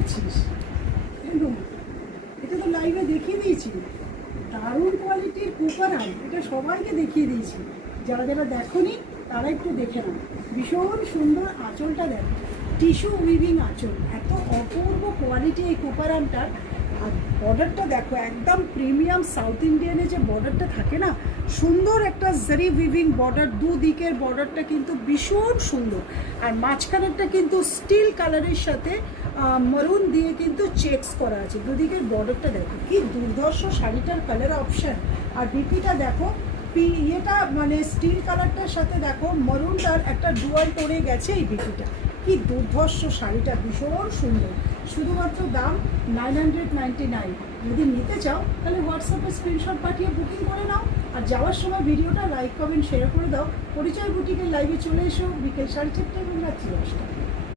করছিস? এটা তো লাইভে দেখিয়ে দিয়েছি, দারুণ কোয়ালিটির কুপারাম, এটা সবাইকে দেখিয়ে দিয়েছি। যারা যারা দেখোনি তারা একটু দেখে নাও। ভীষণ সুন্দর আঁচলটা দেখো, টিস্যু উইভিং আঁচল, এত অপূর্ব কোয়ালিটি এই কুপারামটার। আর বর্ডারটা দেখো, একদম প্রিমিয়াম সাউথ ইন্ডিয়ানে যে বর্ডারটা থাকে না, সুন্দর একটা জারি উইভিং বর্ডার, দুদিকের বর্ডারটা কিন্তু ভীষণ সুন্দর। আর মাঝখানেরটা কিন্তু স্টিল কালারের সাথে মারুন দিয়ে কিন্তু চেকস করা আছে। দুদিকের বর্ডারটা দেখো, কি দুর্ধর্ষ শাড়িটার কালার অপশান। আর বিপিটা দেখো, ইয়েটা মানে স্টিল কালারটার সাথে দেখো মারুনটার একটা ডুয়াল টোনে গেছে এই বিপিটা। কি দুর্ধর্ষ শাড়িটা, ভীষণ সুন্দর। শুধুমাত্র দাম 999। যদি নিতে চাও তাহলে হোয়াটসঅ্যাপে স্ক্রিনশট পাঠিয়ে বুকিং করে নাও। আর যাওয়ার সময় ভিডিওটা লাইক কমেন্ট শেয়ার করে দাও। পরিচয় বুটিকের লাইভে চলে এসো বিকেল 4:30 এবং রাত্রি 10টা।